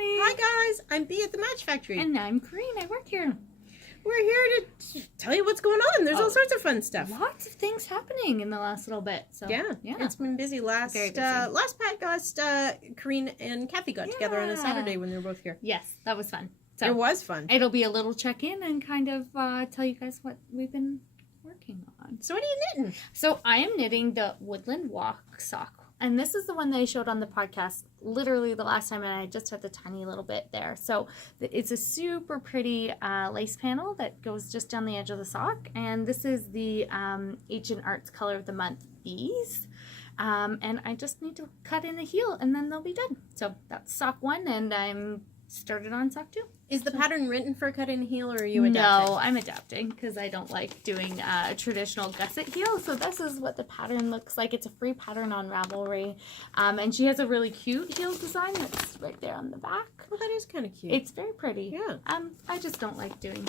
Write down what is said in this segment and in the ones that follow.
everybody. Hi guys, I'm Bea at the Match Factory. And I'm Kaireen. I work here. We're here to tell you what's going on. There's all sorts of fun stuff. Lots of things happening in the last little bit. So yeah. It's been busy. Last podcast, Kaireen and Kathy got together on a Saturday when they were both here. Yes, that was fun. So it was fun. It'll be a little check-in and kind of tell you guys what we've been working on. So what are you knitting? So I am knitting the Woodland Walk sock. And this is the one that I showed on the podcast literally the last time, and I just had the tiny little bit there. So it's a super pretty lace panel that goes just down the edge of the sock. And this is the Ancient Arts Color of the Month Bees. And I just need to cut in a heel, and then they'll be done. So that's sock 1, and I'm started on sock 2. Is the pattern written for a cut-in heel, or are you adapting? No, I'm adapting because I don't like doing a traditional gusset heel. So this is what the pattern looks like. It's a free pattern on Ravelry. And she has a really cute heel design that's right there on the back. Well, that is kind of cute. It's very pretty. Yeah. I just don't like doing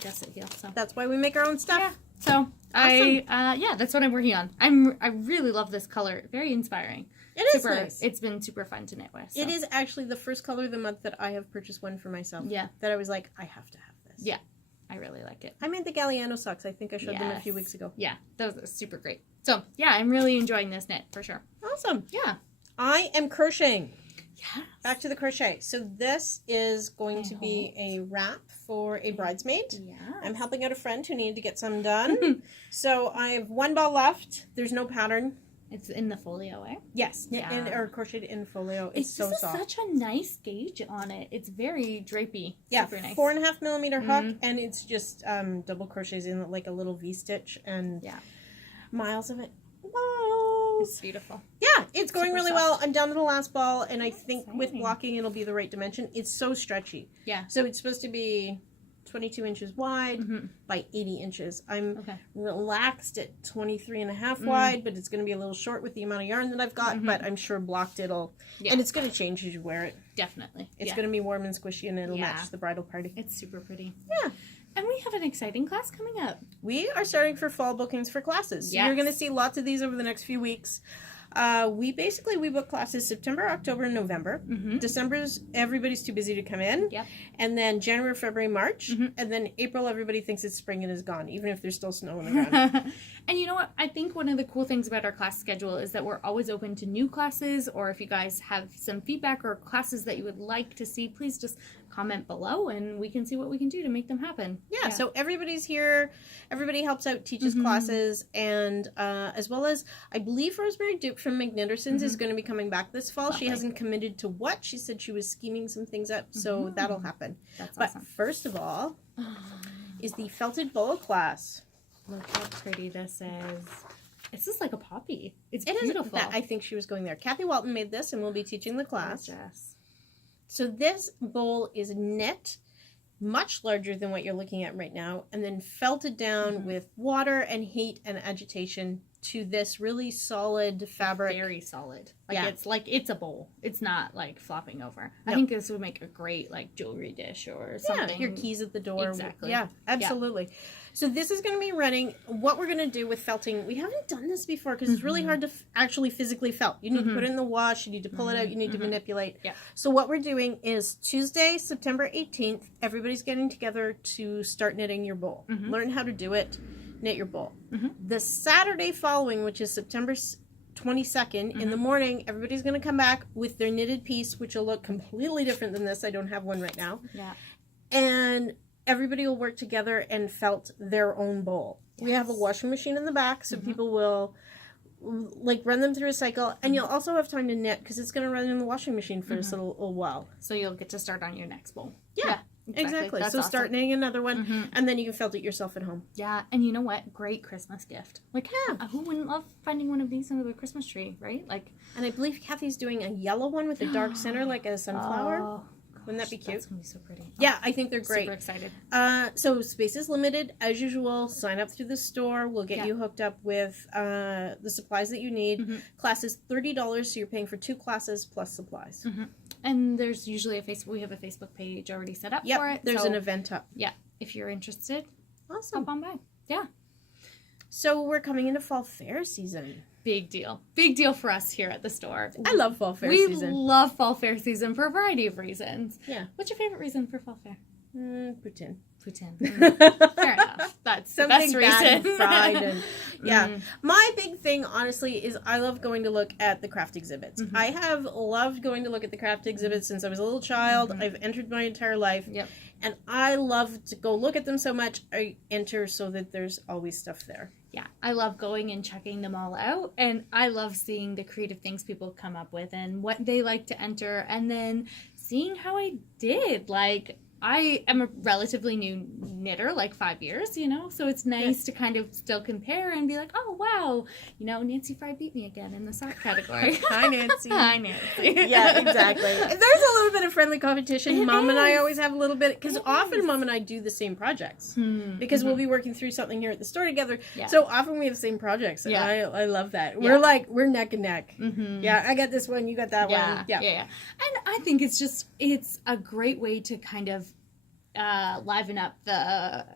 gusset heel. So that's why we make our own stuff. Yeah. So awesome. That's what I'm working on. I really love this color. Very inspiring. It is nice. It's been super fun to knit with. So. It is actually the first color of the month that I have purchased one for myself. Yeah. That I was like, I have to have this. Yeah. I really like it. I made the Galliano socks. I think I showed them a few weeks ago. Yeah. Those are super great. So, yeah, I'm really enjoying this knit for sure. Awesome. Yeah. I am crocheting. Yes. Back to the crochet. So this is going to be a wrap for a bridesmaid. Yeah. I'm helping out a friend who needed to get some done. So I have one ball left. There's no pattern. It's in the Folio, eh? Yes, or crocheted in Folio. It's so soft. Such a nice gauge on it. It's very drapey. Yeah, super nice. 4.5 millimeter hook, and it's just double crochets in like a little V stitch, and miles of it. Wow, it's beautiful. Yeah, it's going super really soft. well. I'm down to the last ball, and I think exciting. with blocking it'll be the right dimension. It's so stretchy. Yeah. So it's supposed to be 22 inches wide by 80 inches. I'm relaxed at 23 and a half wide, but it's going to be a little short with the amount of yarn that I've got, but I'm sure blocked it'll, and it's going to change as you wear it. Definitely. It's going to be warm and squishy, and it'll match the bridal party. It's super pretty. Yeah. And we have an exciting class coming up. We are starting for fall bookings for classes. So you're going to see lots of these over the next few weeks. We book classes September, October, and November. December's everybody's too busy to come in. Yep. And then January, February, March. And then April, everybody thinks it's spring and is gone, even if there's still snow on the ground. And you know what? I think one of the cool things about our class schedule is that we're always open to new classes, or if you guys have some feedback or classes that you would like to see, please just comment below and we can see what we can do to make them happen. Yeah. So everybody's here. Everybody helps out, teaches classes, and as well as, I believe Rosemary Duke from McNitterson's is going to be coming back this fall. She hasn't committed to what. She said she was scheming some things up, so that'll happen. That's but awesome. First of all is the felted bowl class. Look how pretty this is. It's just like a poppy. It's beautiful. I think she was going there. Kathy Walton made this and will be teaching the class. Gorgeous. So this bowl is knit, much larger than what you're looking at right now, and then felted down with water and heat and agitation to this really solid fabric. Very solid. It's a bowl. It's not like flopping over. No. I think this would make a great like jewelry dish or something. Yeah, your keys at the door. Exactly. Yeah, absolutely. Yeah. So this is going to be running. What we're going to do with felting, we haven't done this before because it's really hard to actually physically felt. You need to put it in the wash. You need to pull it out. You need to manipulate. Yeah. So what we're doing is Tuesday, September 18th, everybody's getting together to start knitting your bowl. Learn how to do it. Knit your bowl. The Saturday following, which is September 22nd, in the morning, everybody's going to come back with their knitted piece, which will look completely different than this. I don't have one right now. Yeah. And everybody will work together and felt their own bowl. Yes. We have a washing machine in the back, so people will like run them through a cycle, and you'll also have time to knit because it's going to run in the washing machine for just a little while. So you'll get to start on your next bowl. Yeah. Exactly. So awesome. Start knitting another one, and then you can felt it yourself at home. Yeah, and you know what? Great Christmas gift. Like, who wouldn't love finding one of these under the Christmas tree, right? Like, and I believe Kathy's doing a yellow one with a dark center, like a sunflower. Oh, gosh, wouldn't that be cute? That's gonna be so pretty. Yeah, I think they're great. Super excited. So space is limited as usual. Sign up through the store. We'll get you hooked up with the supplies that you need. Class is $30, so you're paying for 2 classes plus supplies. And there's usually we have a Facebook page already set up for it. There's an event up. Yeah, if you're interested, awesome. hop on by. Yeah. So we're coming into fall fair season. big deal. Big deal for us here at the store. I love fall fair we season. love fall fair season for a variety of reasons. Yeah. What's your favorite reason for fall fair? Poutine. Poutine. Fair enough. That's the best Something bad reason. fried and yeah. My big thing, honestly, is I love going to look at the craft exhibits. I have loved going to look at the craft exhibits since I was a little child. I've entered my entire life. Yep. And I love to go look at them so much. I enter so that there's always stuff there. Yeah, I love going and checking them all out, and I love seeing the creative things people come up with and what they like to enter, and then seeing how I did. Like, I am a relatively new knitter, like 5 years, you know, so it's nice to kind of still compare and be like, oh, wow, you know, Nancy Fry beat me again in the sock category. Hi, Nancy. Hi, Nancy. Yeah, exactly. There's a little bit of friendly competition. It Mom and I is. always have a little bit, because often Mom and I do the same projects, because we'll be working through something here at the store together. Yeah. So often we have the same projects, and Yeah. I love that. Yeah. We're neck and neck. Yeah, I got this one, you got that one. Yeah. And I think it's a great way to kind of liven up the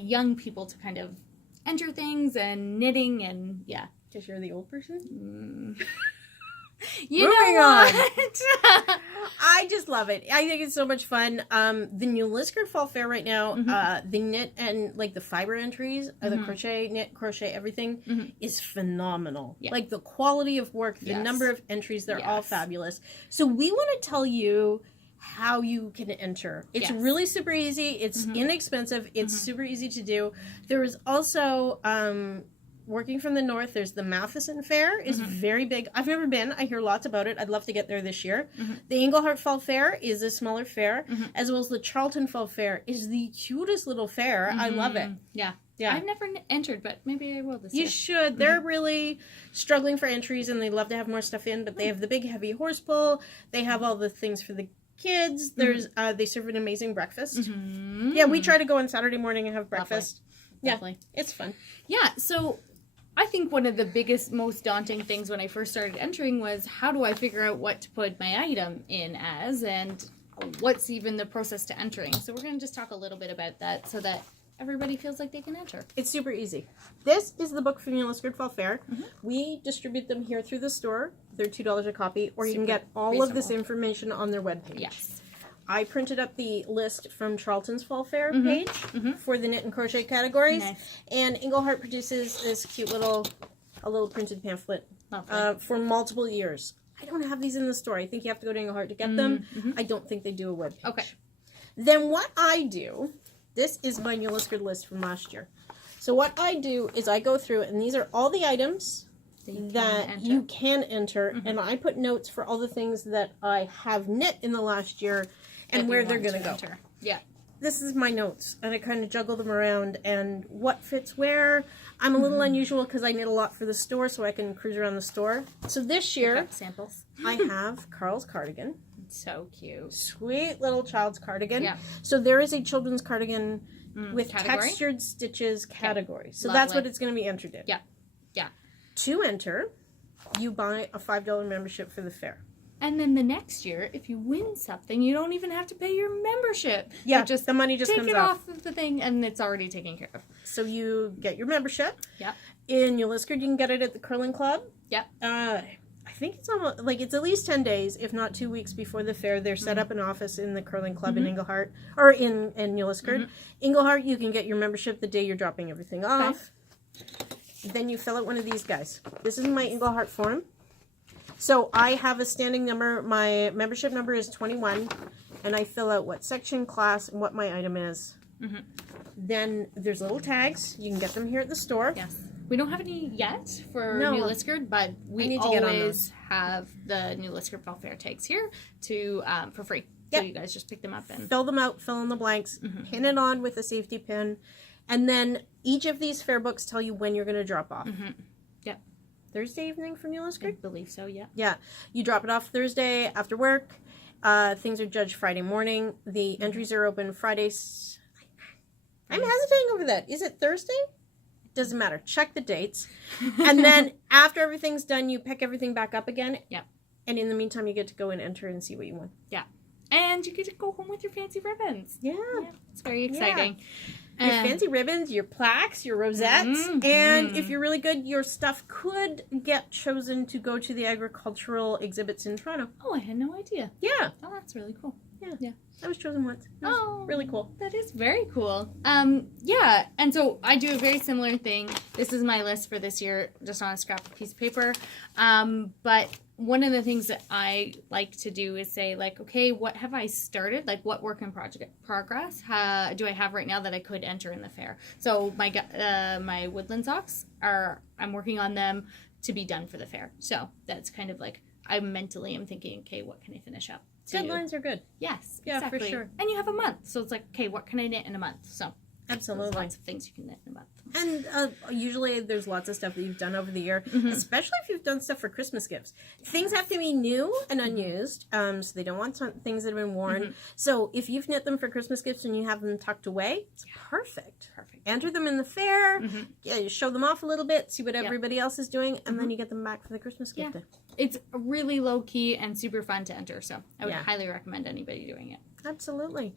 young people to kind of enter things and knitting and Because you're the old person? You Moving know on. what? I just love it. I think it's so much fun. The New Lisker Fall Fair right now, the knit and like the fiber entries, the crochet, everything is phenomenal. Yeah. Like the quality of work, the number of entries, they're all fabulous. So we want to tell you how you can enter. It's really super easy. It's inexpensive. It's super easy to do. There is also working from the north, there's the Matheson Fair is very big. I've never been. I hear lots about it. I'd love to get there this year. The Englehart Fall Fair is a smaller fair, as well as the Charlton Fall Fair is the cutest little fair. I love it. Yeah. Yeah. I've never entered, but maybe I will this year. You should. They're really struggling for entries, and they love to have more stuff in, but they have the big heavy horse pull. They have all the things for the kids. There's they serve an amazing breakfast. Yeah, we try to go on Saturday morning and have breakfast. Lovely. Yeah, it's fun. Yeah, so I think one of the biggest, most daunting things when I first started entering was how do I figure out what to put my item in as, and what's even the process to entering. So we're going to just talk a little bit about that so that everybody feels like they can enter. It's super easy. This is the book from New Lisker Fall Fair. We distribute them here through the store. They're $2 a copy, or you can get all of this information on their webpage. Yes. I printed up the list from Charlton's Fall Fair page for the knit and crochet categories. Nice. And Englehart produces this cute little printed pamphlet for multiple years. I don't have these in the store. I think you have to go to Englehart to get them. I don't think they do a webpage. Okay. Then what I do, this is my New Lisker list from last year. So what I do is I go through, and these are all the items that you can enter, and I put notes for all the things that I have knit in the last year and where they're going to go. Yeah. This is my notes, and I kind of juggle them around and what fits where. I'm a little unusual because I knit a lot for the store, so I can cruise around the store. So this year, samples. I have Carl's cardigan. So cute. Sweet little child's cardigan. Yeah. So there is a children's cardigan with category? textured stitches category. So Lovely. that's what it's going to be entered in. Yeah. Yeah. To enter, you buy a $5 membership for the fair. And then the next year, if you win something, you don't even have to pay your membership. Yeah, You just the money just take comes it off. off of the thing, and it's already taken care of. So you get your membership. Yeah. In New Lisker, you can get it at the Curling Club. Yep. I think it's almost like it's at least 10 days, if not 2 weeks before the fair. They're set up an office in the Curling Club in Englehart, or in New Lisker. Englehart, you can get your membership the day you're dropping everything off. Then you fill out one of these guys. This is my Englehart form. So I have a standing number. My membership number is 21, and I fill out what section, class, and what my item is. Then there's little tags. You can get them here at the store. Yes. We don't have any yet for No. New Lisker, but we need to get on always have the New Lisker Fall Fair tags here to for free. Yep. So you guys just pick them up and Fill them out, fill in the blanks, pin it on with a safety pin, and then each of these fair books tell you when you're going to drop off. Yep. Thursday evening from New I Lisker? believe so, yeah. Yeah. You drop it off Thursday after work. Things are judged Friday morning. The entries are open Fridays. I'm hesitating over that. Is it Thursday? Doesn't matter. Check the dates. And then after everything's done, you pick everything back up again. Yep. And in the meantime, you get to go and enter and see what you want. Yeah. And you get to go home with your fancy ribbons. Yeah. It's very exciting. Your fancy ribbons, your plaques, your rosettes, and if you're really good, your stuff could get chosen to go to the agricultural exhibits in Toronto. Oh, I had no idea. Yeah. Oh, that's really cool. Yeah. I was chosen once. It was really cool. That is very cool. Yeah, and so I do a very similar thing. This is my list for this year, just on a scrap piece of paper. But one of the things that I like to do is say, like, okay, what have I started? Like, what work in progress do I have right now that I could enter in the fair? So my woodland socks I'm working on them to be done for the fair. So that's kind of like, I mentally am thinking, okay, what can I finish up? Deadlines are good. Yes, yeah, exactly. for sure. And you have a month, so it's like, okay, what can I knit in a month? So absolutely, there's lots of things you can knit in a month. And usually there's lots of stuff that you've done over the year, especially if you've done stuff for Christmas gifts. Things have to be new and unused, so they don't want things that have been worn. So if you've knit them for Christmas gifts and you have them tucked away, it's perfect. Enter them in the fair, you show them off a little bit, see what everybody else is doing, and then you get them back for the Christmas gift day. It's really low-key and super fun to enter, so I would highly recommend anybody doing it. Absolutely.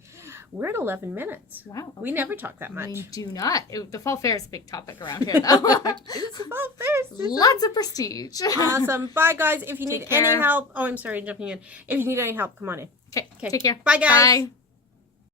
We're at 11 minutes. Wow. Okay. We never talk that much. We do not. The fall fair is a big topic around here, though. It's the fall fair. Lots of prestige. Awesome. Bye, guys. If you need any help. Oh, I'm sorry, jumping in. If you need any help, come on in. Okay. Take care. Bye, guys. Bye.